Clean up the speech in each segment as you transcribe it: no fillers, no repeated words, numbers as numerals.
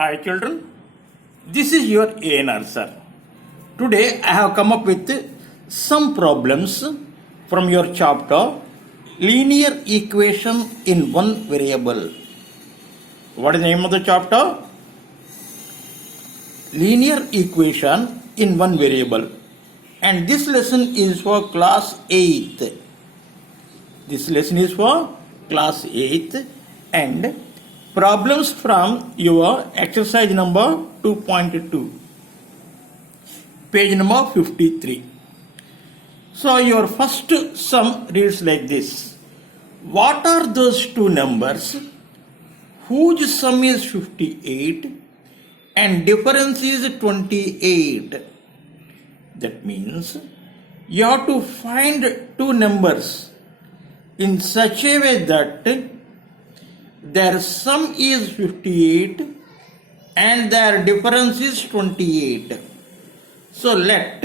Hi children, this is your ANR sir. Today I have come up with some problems from your chapter Linear Equation in One Variable. What is the name of the chapter? Linear Equation in One Variable. And this lesson is for class 8th. This lesson is for class 8th and problems from your exercise number 2.2, page number 53. So your first sum reads like this. What are those two numbers whose sum is 58 and difference is 28? That means you have to find two numbers in such a way that their sum is 58 and their difference is 28. So let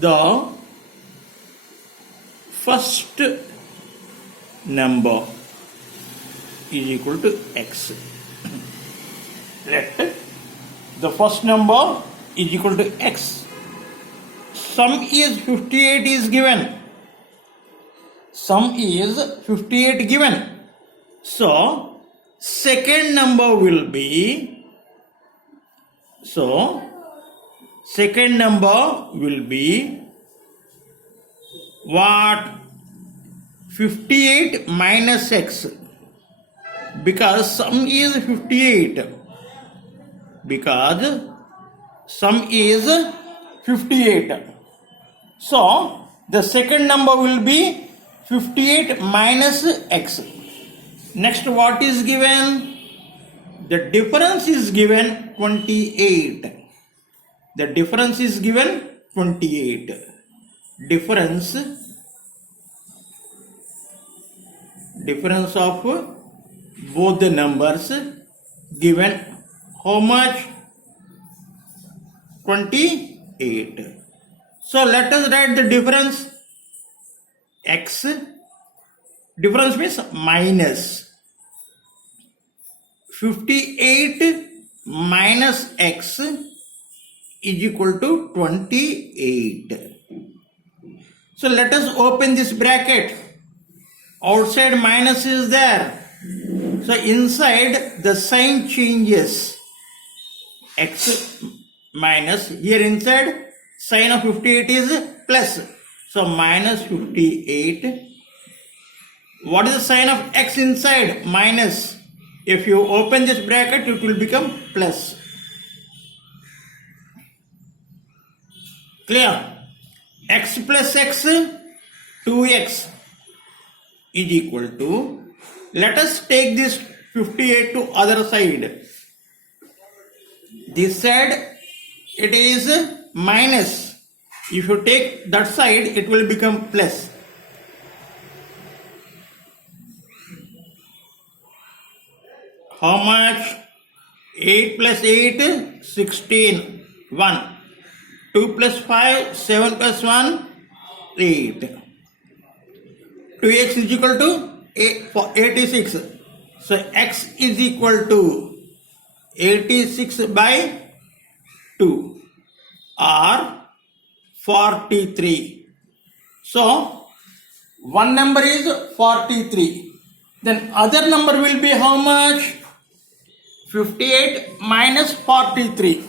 the first number is equal to x. Let the first number is equal to x. Sum is 58 is given. Sum is 58 given. So, second number will be, what? 58 minus x. Because sum is 58. Because sum is 58. So, the second number will be 58 minus x. Next, what is given? The difference is given 28. The difference is given 28. Difference of both the numbers given how much? 28. So let us write the difference. X, difference means minus 58 minus x is equal to 28. So let us open this bracket. Outside minus is there. So inside the sign changes. X minus, here inside sign of 58 is plus. So minus 58. What is the sign of x inside? Minus. If you open this bracket, it will become plus. Clear? X plus x, 2x is equal to, let us take this 58 to other side. This side, it is minus. If you take that side, it will become plus. How much? 8 plus 8, 16. 1. 2 plus 5, 7 plus 1, 8. 2x is equal to 86. So x is equal to 86 by 2 or 43. So, one number is 43. Then other number will be how much? 58 minus 43.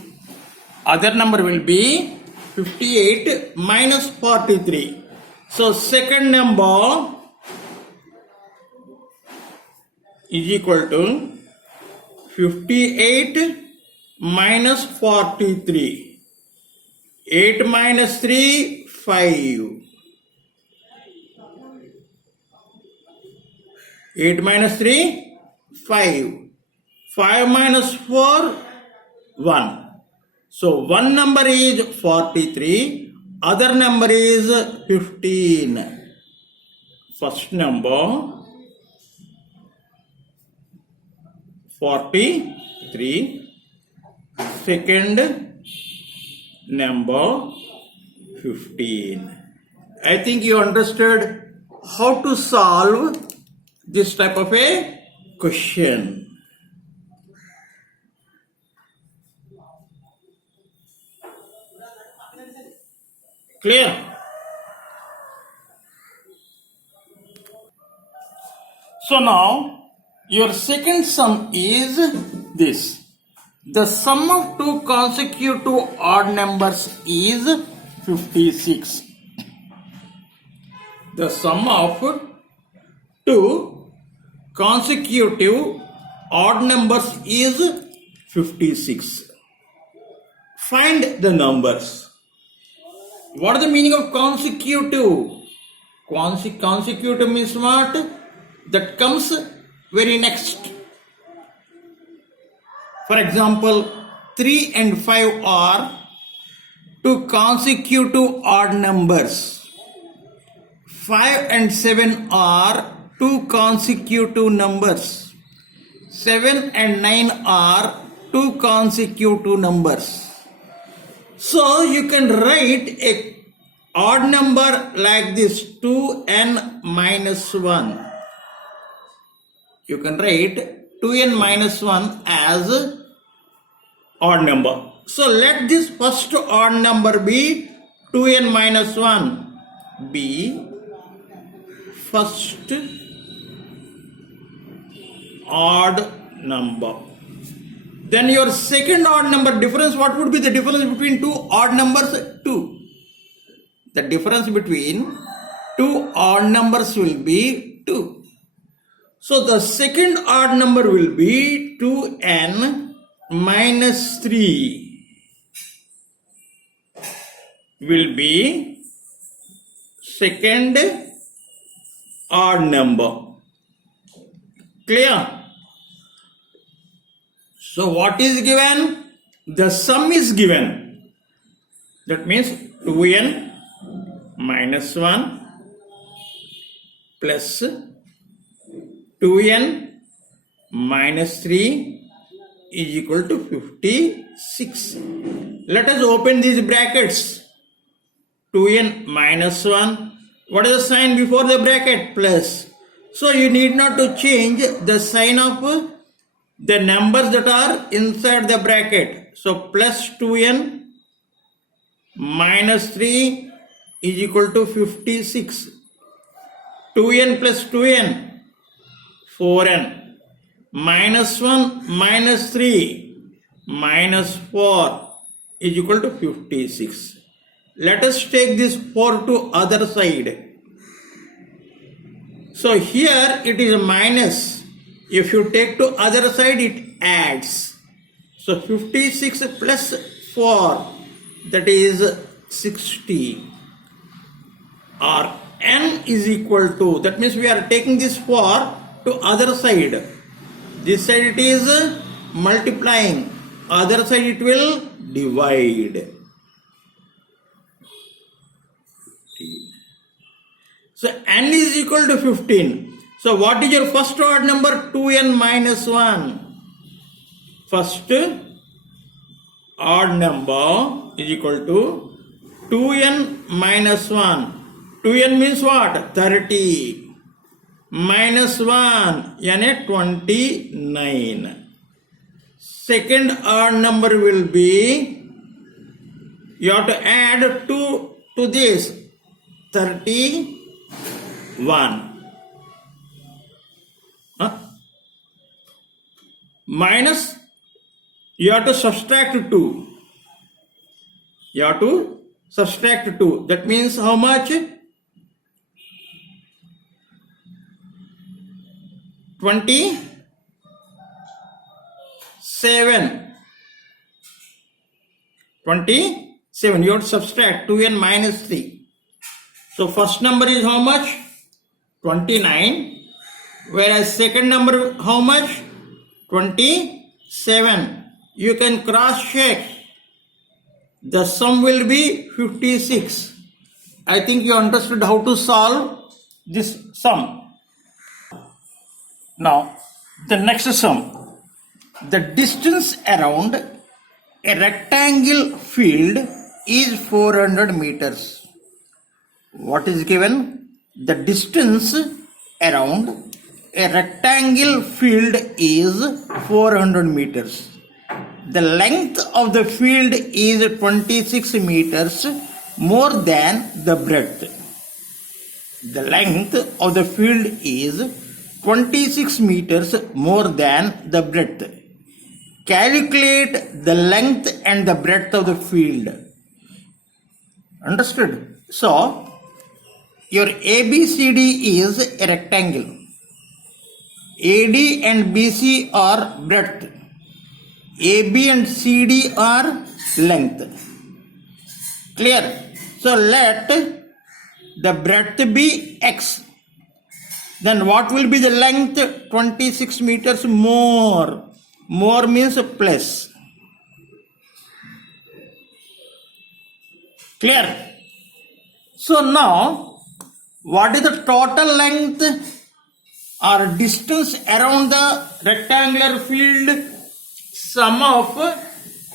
Other number will be 58 minus 43. So, second number is equal to 58 minus 43. 8 minus 3, 5. 8 minus 3, 5. 5 minus 4, 1. So, one number is 43, other number is 15. First number 43, second number 15. I think you understood how to solve this type of a question. Clear? So now your second sum is this. The sum of two consecutive odd numbers is 56. The sum of two consecutive odd numbers is 56. Find the numbers. What is the meaning of consecutive? Consecutive means what? That comes very next. For example, 3 and 5 are two consecutive odd numbers. 5 and 7 are two consecutive numbers. 7 and 9 are two consecutive numbers. So you can write a odd number like this, 2n minus 1. You can write 2n minus 1 as odd number. So let this first odd number be 2n minus 1 be first odd number. Then your second odd number difference, what would be the difference between two odd numbers? 2. The difference between two odd numbers will be 2. So the second odd number will be 2n minus 3 will be second odd number. Clear? So what is given? The sum is given. That means 2n minus 1 plus 2n minus 3 is equal to 56. Let us open these brackets. 2n minus 1. What is the sign before the bracket? Plus. So you need not to change the sign of the numbers that are inside the bracket. So plus 2n minus 3 is equal to 56. 2n plus 2n, 4n. Minus 1 minus 3 minus 4 is equal to 56. Let us take this 4 to other side. So here it is a minus. If you take to other side, it adds. So 56 plus 4, that is 60. Or n is equal to, that means we are taking this 4 to other side. This side it is multiplying. Other side it will divide. So n is equal to 15. So what is your first odd number? 2n minus 1. First odd number is equal to 2n minus 1. 2n means what? 30. Minus 1, yani 29. Second odd number will be, you have to add 2 to this, 31. Minus, you have to subtract 2. You have to subtract 2. That means how much? 27. 27. You have to subtract 2n minus 3. So first number is how much? 29. Whereas second number how much? 27. You can cross check. The sum will be 56. I think you understood how to solve this sum. Now, the next sum. The distance around a rectangle field is 400 meters. What is given? The distance around a rectangle field is 400 meters. The length of the field is 26 meters more than the breadth. The length of the field is 26 meters more than the breadth. Calculate the length and the breadth of the field. Understood? So, your ABCD is a rectangle. AD and BC are breadth. AB and CD are length. Clear? So let the breadth be X. Then what will be the length? 26 meters more. More means plus. Clear? So now, what is the total length or distance around the rectangular field? Sum of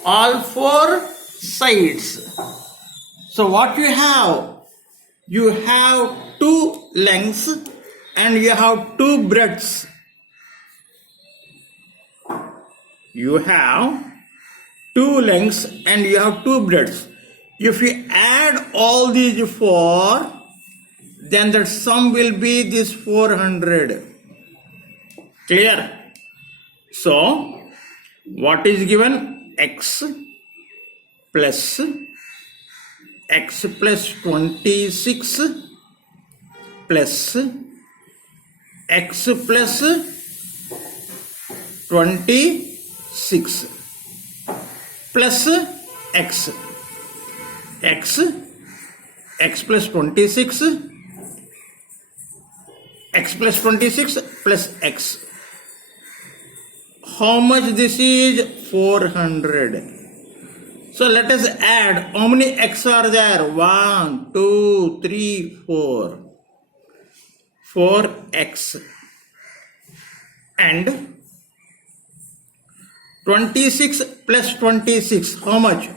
all four sides. So what you have? You have two lengths and you have two breadths. You have two lengths and you have two breadths. If you add all these four, then the sum will be this 400. Clear? So, what is given? X plus 26 plus X plus 26 plus X. X plus 26 X plus 26 plus X. How much this is? 400. So let us add. How many X are there? 1, 2, 3, 4. 4X. And 26 plus 26. How much?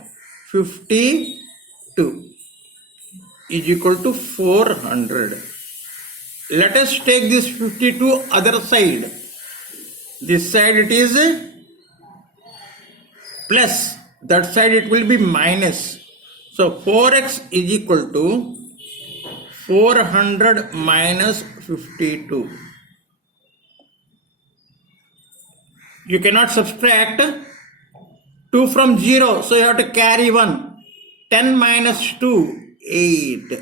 52 is equal to 400. Let us take this 52 other side. This side it is plus. That side it will be minus. So 4x is equal to 400 minus 52. You cannot subtract 2 from 0. So you have to carry 1. 10 minus 2, 8.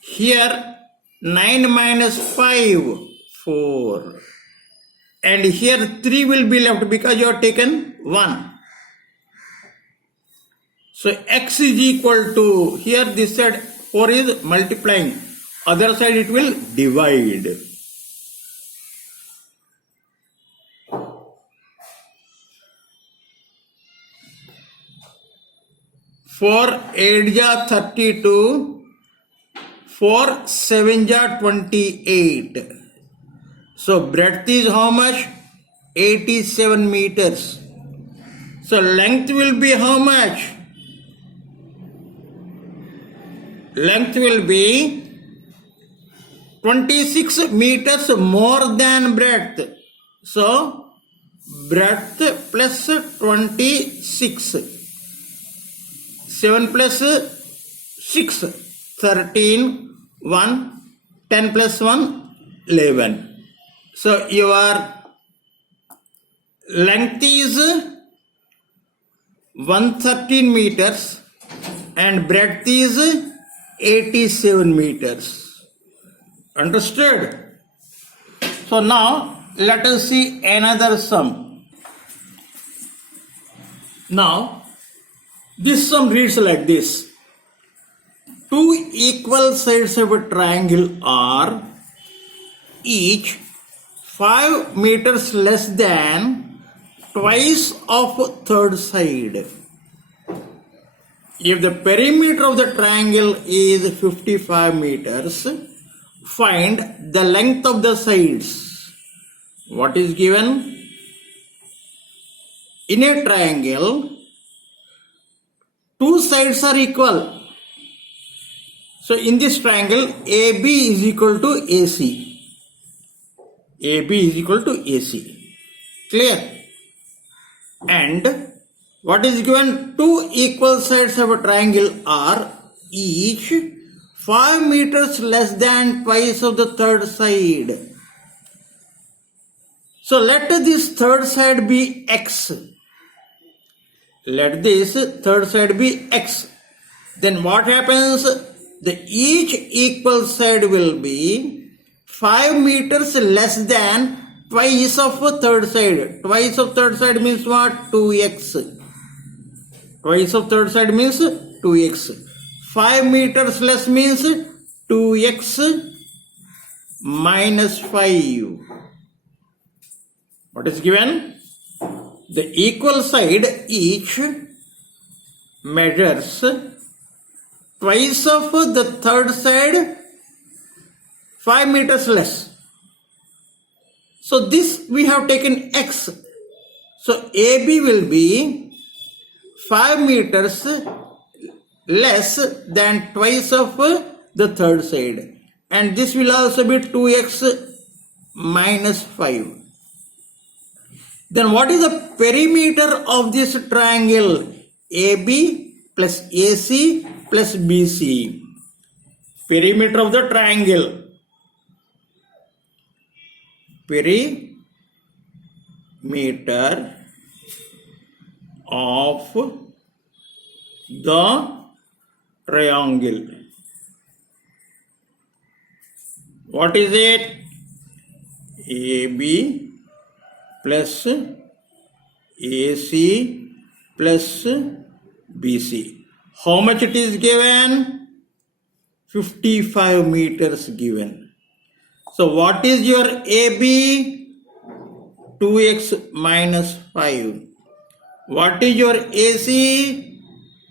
Here 9 minus 5, 4. And here 3 will be left because you have taken 1. So X is equal to, here this side 4 is multiplying, other side it will divide. Four 8 ja 32, 4 7 ja 28. So breadth is how much? 87 meters. So length will be how much? Length will be 26 meters more than breadth. So, breadth plus 26. 7 plus 6, 13, 1, 10 plus 1, 11. So, your length is 113 meters and breadth is 87 meters. Understood? So now let us see another sum. Now this sum reads like this. Two equal sides of a triangle are each 5 meters less than twice of third side. If the perimeter of the triangle is 55 meters, find the length of the sides. What is given? In a triangle, two sides are equal. So in this triangle, AB is equal to AC. AB is equal to AC. Clear? And what is given? Two equal sides of a triangle are each 5 meters less than twice of the third side. So let this third side be x. Let this third side be x. Then what happens? The each equal side will be 5 meters less than twice of third side. Twice of third side means what? 2x. Twice of third side means 2x. 5 meters less means 2x minus 5. What is given? The equal side each measures twice of the third side 5 meters less. So this we have taken x. So AB will be 5 meters less than twice of the third side. And this will also be 2x minus 5. Then what is the perimeter of this triangle? AB plus AC plus BC. Perimeter of the triangle. Perimeter of the triangle. What is it? AB plus AC plus BC. How much it is given? 55 meters given. So what is your AB? 2x minus 5. What is your AC?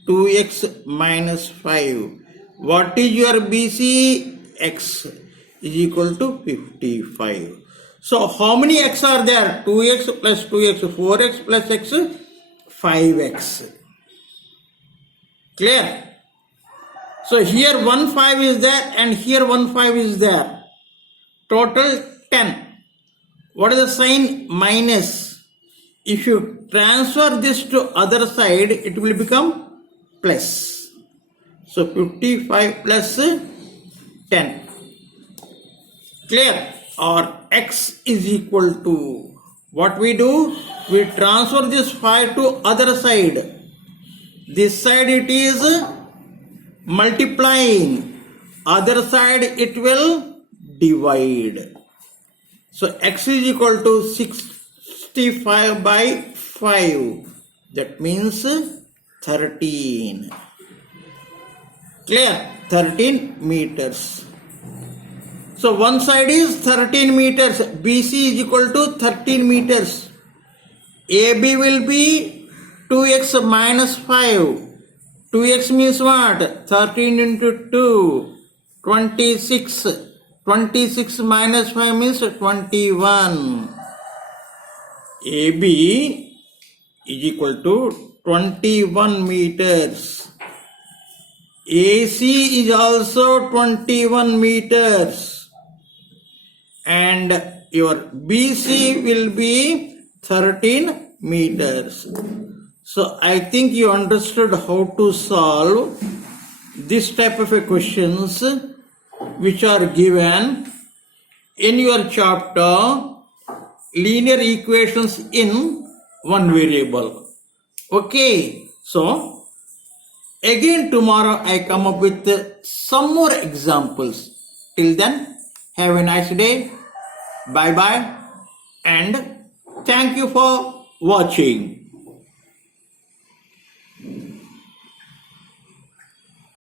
2x minus 5. What is your BC? X is equal to 55. So how many x are there? 2x plus 2x, 4x plus x, 5x. Clear? So here 1 5 is there and here 1 5 is there. Total 10. What is the sign? Minus. If you transfer this to other side, it will become plus. So 55 plus 10. Clear? Or x is equal to, what we do? We transfer this 5 to other side. This side it is multiplying. Other side it will divide. So x is equal to 65 by 5. That means 13. Clear? 13 meters. So one side is 13 meters. BC is equal to 13 meters. AB will be 2x minus 5. 2x means what? 13 into 2. 26. 26 minus 5 means 21. AB is equal to 21 meters. AC is also 21 meters. And your BC will be 13 meters. So I think you understood how to solve this type of questions which are given in your chapter linear equations in one variable. Okay, so again tomorrow I come up with some more examples. Till then, have a nice day. Bye bye and thank you for watching.